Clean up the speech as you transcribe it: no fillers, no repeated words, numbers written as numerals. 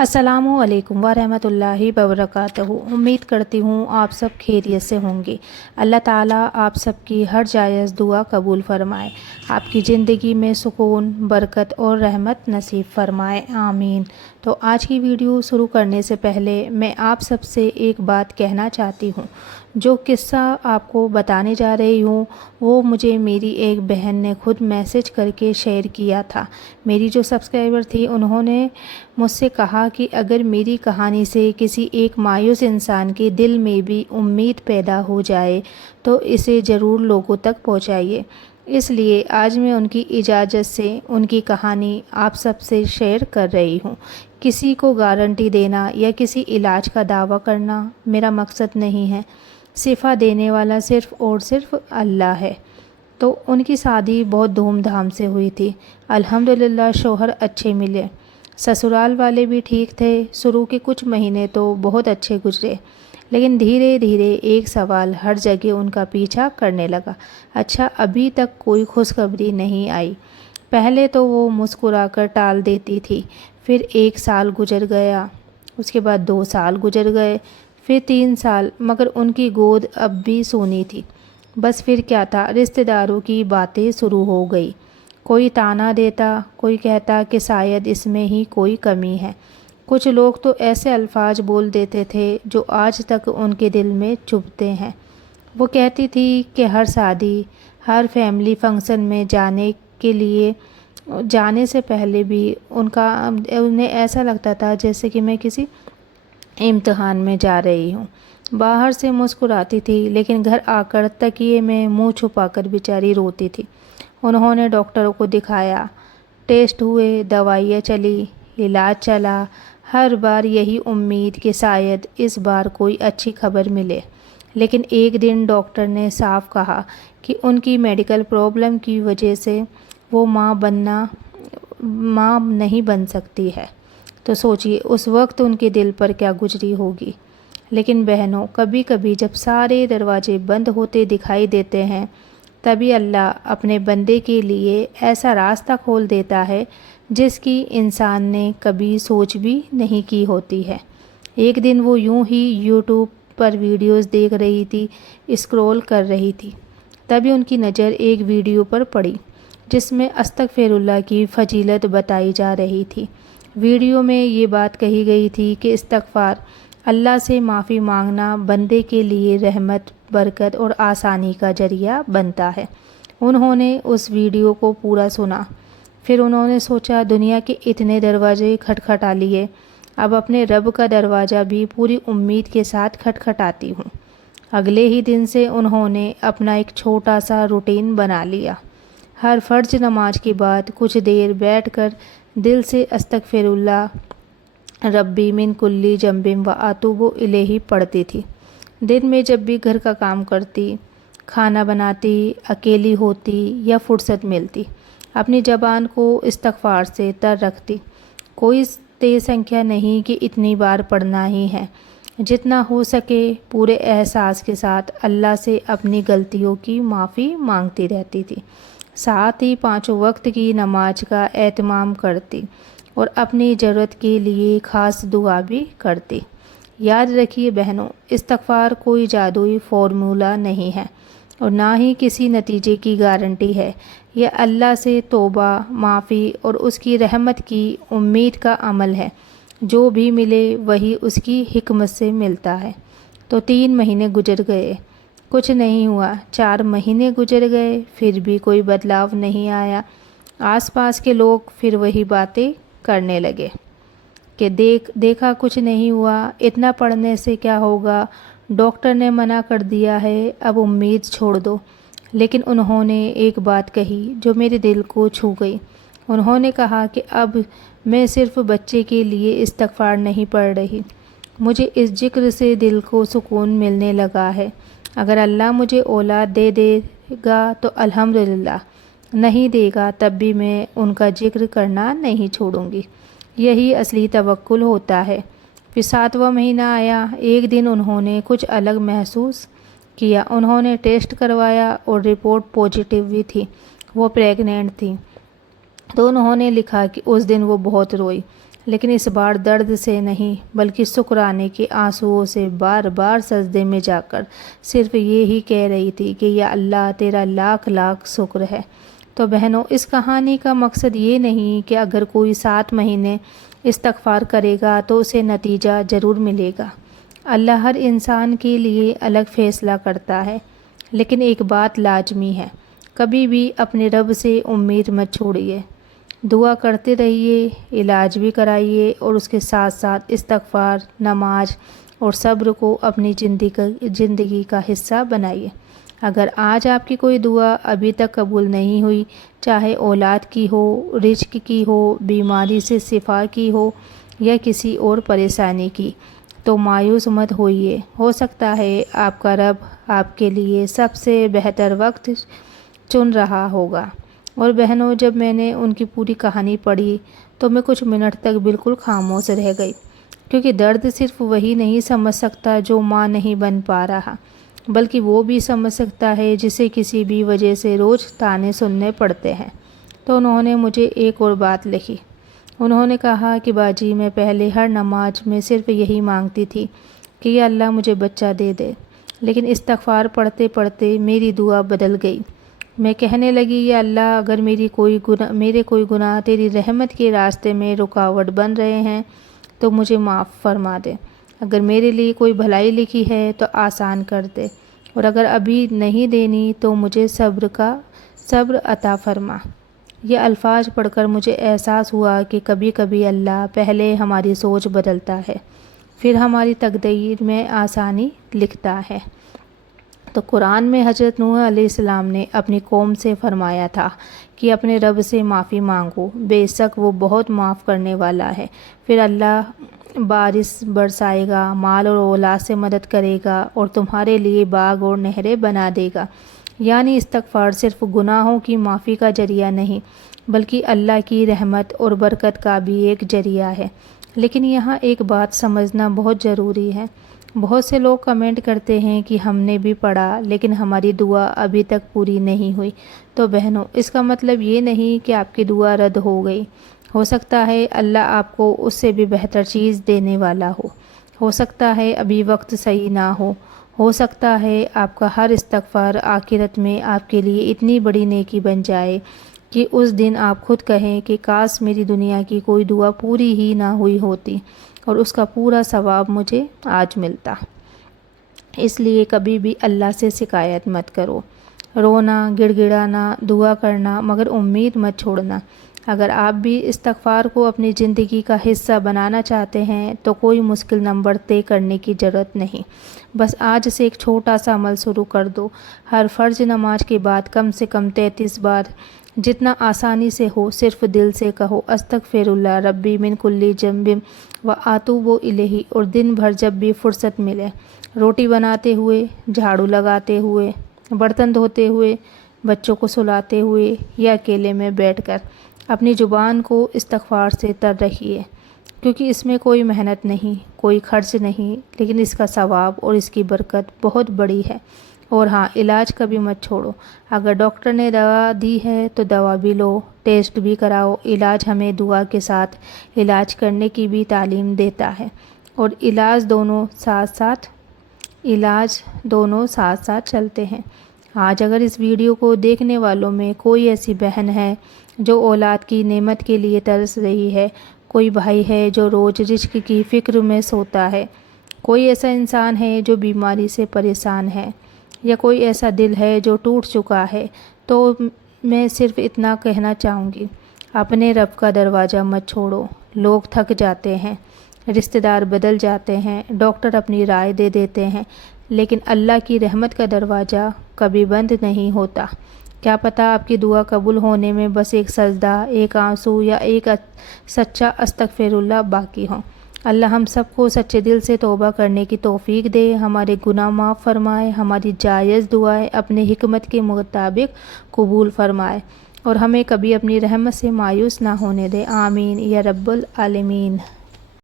अस्सलामु अलैकुम वरहमतुल्लाहि वबरकातुहू। उम्मीद करती हूँ आप सब खैरियत से होंगे। अल्लाह ताला आप सबकी हर जायज़ दुआ कबूल फ़रमाए, आपकी ज़िंदगी में सुकून, बरकत और रहमत नसीब फ़रमाए, आमीन। तो आज की वीडियो शुरू करने से पहले मैं आप सबसे एक बात कहना चाहती हूँ। जो किस्सा आपको बताने जा रही हूँ वो मुझे मेरी एक बहन ने खुद मैसेज करके शेयर किया था। मेरी जो सब्सक्राइबर थी उन्होंने मुझसे कहा कि अगर मेरी कहानी से किसी एक मायूस इंसान के दिल में भी उम्मीद पैदा हो जाए तो इसे ज़रूर लोगों तक पहुँचाइए। इसलिए आज मैं उनकी इजाज़त से उनकी कहानी आप सबसे शेयर कर रही हूँ। किसी को गारंटी देना या किसी इलाज का दावा करना मेरा मकसद नहीं है। शिफा देने वाला सिर्फ़ और सिर्फ अल्लाह है। तो उनकी शादी बहुत धूमधाम से हुई थी। अल्हम्दुलिल्लाह शौहर अच्छे मिले, ससुराल वाले भी ठीक थे। शुरू के कुछ महीने तो बहुत अच्छे गुजरे, लेकिन धीरे धीरे एक सवाल हर जगह उनका पीछा करने लगा। अच्छा, अभी तक कोई खुशखबरी नहीं आई। पहले तो वो मुस्कुराकर टाल देती थी, फिर 1 साल गुजर गया, उसके बाद 2 साल गुजर गए, फिर 3 साल, मगर उनकी गोद अब भी सूनी थी। बस फिर क्या था, रिश्तेदारों की बातें शुरू हो गई। कोई ताना देता, कोई कहता कि शायद इसमें ही कोई कमी है। कुछ लोग तो ऐसे अल्फाज बोल देते थे जो आज तक उनके दिल में चुभते हैं। वो कहती थी कि हर शादी, हर फैमिली फंक्शन में जाने से पहले भी उन्हें ऐसा लगता था जैसे कि मैं किसी इम्तिहान में जा रही हूँ। बाहर से मुस्कुराती थी, लेकिन घर आकर तकिए में मुंह छुपाकर बेचारी रोती थी। उन्होंने डॉक्टरों को दिखाया, टेस्ट हुए, दवाइयाँ चली, इलाज चला। हर बार यही उम्मीद कि शायद इस बार कोई अच्छी खबर मिले। लेकिन एक दिन डॉक्टर ने साफ कहा कि उनकी मेडिकल प्रॉब्लम की वजह से वो माँ नहीं बन सकती है। तो सोचिए उस वक्त उनके दिल पर क्या गुजरी होगी। लेकिन बहनों, कभी कभी जब सारे दरवाजे बंद होते दिखाई देते हैं तभी अल्लाह अपने बंदे के लिए ऐसा रास्ता खोल देता है जिसकी इंसान ने कभी सोच भी नहीं की होती है। एक दिन वो यूं ही यूट्यूब पर वीडियोस देख रही थी, स्क्रॉल कर रही थी। तभी उनकी नज़र एक वीडियो पर पड़ी जिसमें अस्तगफिरुल्लाह की फजीलत बताई जा रही थी। वीडियो में ये बात कही गई थी कि इस्तगफार, अल्लाह से माफ़ी मांगना बंदे के लिए रहमत, बरकत और आसानी का जरिया बनता है। उन्होंने उस वीडियो को पूरा सुना, फिर उन्होंने सोचा दुनिया के इतने दरवाजे खटखटा लिए, अब अपने रब का दरवाज़ा भी पूरी उम्मीद के साथ खटखटाती हूँ। अगले ही दिन से उन्होंने अपना एक छोटा सा रूटीन बना लिया। हर फ़र्ज नमाज के बाद कुछ देर बैठकर दिल से अस्तगफिरुल्लाह रब्बी मिन कुल्ली जंबिम व आतूबु इलैही पढ़ती थी। दिन में जब भी घर का काम करती, खाना बनाती, अकेली होती या फुर्सत मिलती, अपनी ज़बान को इस्तगफार से तर रखती। कोई तय संख्या नहीं कि इतनी बार पढ़ना ही है, जितना हो सके पूरे एहसास के साथ अल्लाह से अपनी गलतियों की माफ़ी मांगती रहती थी। साथ ही 5 वक्त की नमाज का एहतमाम करती और अपनी ज़रूरत के लिए ख़ास दुआ भी करती। याद रखिए बहनों, इस्तगफार कोई जादुई फार्मूला नहीं है और ना ही किसी नतीजे की गारंटी है। यह अल्लाह से तौबा, माफ़ी और उसकी रहमत की उम्मीद का अमल है। जो भी मिले वही उसकी हिकमत से मिलता है। तो 3 महीने गुजर गए, कुछ नहीं हुआ। 4 महीने गुजर गए, फिर भी कोई बदलाव नहीं आया। आसपास के लोग फिर वही बातें करने लगे कि देखा कुछ नहीं हुआ, इतना पढ़ने से क्या होगा, डॉक्टर ने मना कर दिया है, अब उम्मीद छोड़ दो। लेकिन उन्होंने एक बात कही जो मेरे दिल को छू गई। उन्होंने कहा कि अब मैं सिर्फ़ बच्चे के लिए इस्तगफार नहीं पढ़ रही, मुझे इस जिक्र से दिल को सुकून मिलने लगा है। अगर अल्लाह मुझे औलाद दे देगा तो अल्हम्दुलिल्लाह, नहीं देगा तब भी मैं उनका जिक्र करना नहीं छोड़ूंगी। यही असली तवक्कुल होता है। फिर 7वां महीना आया। एक दिन उन्होंने कुछ अलग महसूस किया। उन्होंने टेस्ट करवाया और रिपोर्ट पॉजिटिव भी थी, वो प्रेग्नेंट थी। तो उन्होंने लिखा कि उस दिन वो बहुत रोई। لیکن اس بار درد سے نہیں بلکہ شکرانے کے آنسوؤں سے بار بار سجدے میں جا کر صرف یہی کہہ رہی تھی کہ یا اللہ تیرا لاکھ لاکھ شکر ہے۔ تو بہنوں، اس کہانی کا مقصد یہ نہیں کہ اگر کوئی 7 مہینے استغفار کرے گا تو اسے نتیجہ ضرور ملے گا۔ اللہ ہر انسان کے لیے الگ فیصلہ کرتا ہے، لیکن ایک بات لازمی ہے، کبھی بھی اپنے رب سے امید مت چھوڑیے۔ دعا کرتے رہیے، علاج بھی کرائیے اور اس کے ساتھ ساتھ استغفار، نماز اور صبر کو اپنی زندگی کا حصہ بنائیے۔ اگر آج آپ کی کوئی دعا ابھی تک قبول نہیں ہوئی، چاہے اولاد کی ہو، رزق کی ہو، بیماری سے شفا کی ہو یا کسی اور پریشانی کی، تو مایوس مت ہوئیے۔ ہو سکتا ہے آپ کا رب آپ کے لیے سب سے بہتر وقت چن رہا ہوگا۔ اور بہنوں، جب میں نے ان کی پوری کہانی پڑھی تو میں کچھ منٹ تک بالکل خاموش رہ گئی، کیونکہ درد صرف وہی نہیں سمجھ سکتا جو ماں نہیں بن پا رہا، بلکہ وہ بھی سمجھ سکتا ہے جسے کسی بھی وجہ سے روز تانے سننے پڑتے ہیں۔ تو انہوں نے مجھے ایک اور بات لکھی۔ انہوں نے کہا کہ باجی، میں پہلے ہر نماز میں صرف یہی مانگتی تھی کہ یا اللہ مجھے بچہ دے دے، لیکن استغفار پڑھتے پڑھتے میری دعا بدل گئی۔ میں کہنے لگی، یا اللہ اگر میرے کوئی گناہ تیری رحمت کے راستے میں رکاوٹ بن رہے ہیں تو مجھے معاف فرما دے، اگر میرے لیے کوئی بھلائی لکھی ہے تو آسان کر دے، اور اگر ابھی نہیں دینی تو مجھے صبر عطا فرما۔ یہ الفاظ پڑھ کر مجھے احساس ہوا کہ کبھی کبھی اللہ پہلے ہماری سوچ بدلتا ہے، پھر ہماری تقدیر میں آسانی لکھتا ہے۔ تو قرآن میں حضرت نوح علیہ السلام نے اپنی قوم سے فرمایا تھا کہ اپنے رب سے معافی مانگو، بے شک وہ بہت معاف کرنے والا ہے۔ پھر اللہ بارش برسائے گا، مال اور اولاد سے مدد کرے گا اور تمہارے لیے باغ اور نہریں بنا دے گا۔ یعنی استغفار صرف گناہوں کی معافی کا ذریعہ نہیں، بلکہ اللہ کی رحمت اور برکت کا بھی ایک ذریعہ ہے۔ لیکن یہاں ایک بات سمجھنا بہت ضروری ہے۔ بہت سے لوگ کمنٹ کرتے ہیں کہ ہم نے بھی پڑھا لیکن ہماری دعا ابھی تک پوری نہیں ہوئی۔ تو بہنوں، اس کا مطلب یہ نہیں کہ آپ کی دعا رد ہو گئی۔ ہو سکتا ہے اللہ آپ کو اس سے بھی بہتر چیز دینے والا ہو سکتا ہے ابھی وقت صحیح نہ ہو سکتا ہے آپ کا ہر استغفار آخرت میں آپ کے لیے اتنی بڑی نیکی بن جائے کہ اس دن آپ خود کہیں کہ کاش میری دنیا کی کوئی دعا پوری ہی نہ ہوئی ہوتی اور اس کا پورا ثواب مجھے آج ملتا۔ اس لیے کبھی بھی اللہ سے شکایت مت کرو، رونا، گڑ گڑانا، دعا کرنا، مگر امید مت چھوڑنا۔ اگر آپ بھی استغفار کو اپنی زندگی کا حصہ بنانا چاہتے ہیں تو کوئی مشکل نمبر طے کرنے کی ضرورت نہیں، بس آج سے ایک چھوٹا سا عمل شروع کر دو۔ ہر فرض نماز کے بعد کم سے کم 33 بار، جتنا آسانی سے ہو، صرف دل سے کہو استغفر اللہ ربی من کل ذنب واتوب الیہ، اور دن بھر جب بھی فرصت ملے، روٹی بناتے ہوئے، جھاڑو لگاتے ہوئے، برتن دھوتے ہوئے، بچوں کو سلاتے ہوئے یا اکیلے میں بیٹھ کر اپنی زبان کو استغفار سے تر رکھیے، کیونکہ اس میں کوئی محنت نہیں، کوئی خرچ نہیں، لیکن اس کا ثواب اور اس کی برکت بہت بڑی ہے۔ اور ہاں، علاج کبھی مت چھوڑو۔ اگر ڈاکٹر نے دوا دی ہے تو دوا بھی لو، ٹیسٹ بھی کراؤ۔ علاج ہمیں دعا کے ساتھ علاج کرنے کی بھی تعلیم دیتا ہے، اور علاج دونوں ساتھ ساتھ چلتے ہیں۔ آج اگر اس ویڈیو کو دیکھنے والوں میں کوئی ایسی بہن ہے جو اولاد کی نعمت کے لیے ترس رہی ہے، کوئی بھائی ہے جو روز رزق کی فکر میں سوتا ہے، کوئی ایسا انسان ہے جو بیماری سے پریشان ہے، یا کوئی ایسا دل ہے جو ٹوٹ چکا ہے، تو میں صرف اتنا کہنا چاہوں گی، اپنے رب کا دروازہ مت چھوڑو۔ لوگ تھک جاتے ہیں، رشتہ دار بدل جاتے ہیں، ڈاکٹر اپنی رائے دے دیتے ہیں، لیکن اللہ کی رحمت کا دروازہ کبھی بند نہیں ہوتا۔ کیا پتہ آپ کی دعا قبول ہونے میں بس ایک سجدہ، ایک آنسو یا ایک سچا استغفر اللہ باقی ہو۔ اللہ ہم سب کو سچے دل سے توبہ کرنے کی توفیق دے، ہمارے گناہ معاف فرمائے، ہماری جائز دعائیں اپنے حکمت کے مطابق قبول فرمائے، اور ہمیں کبھی اپنی رحمت سے مایوس نہ ہونے دے۔ آمین یا رب العالمین۔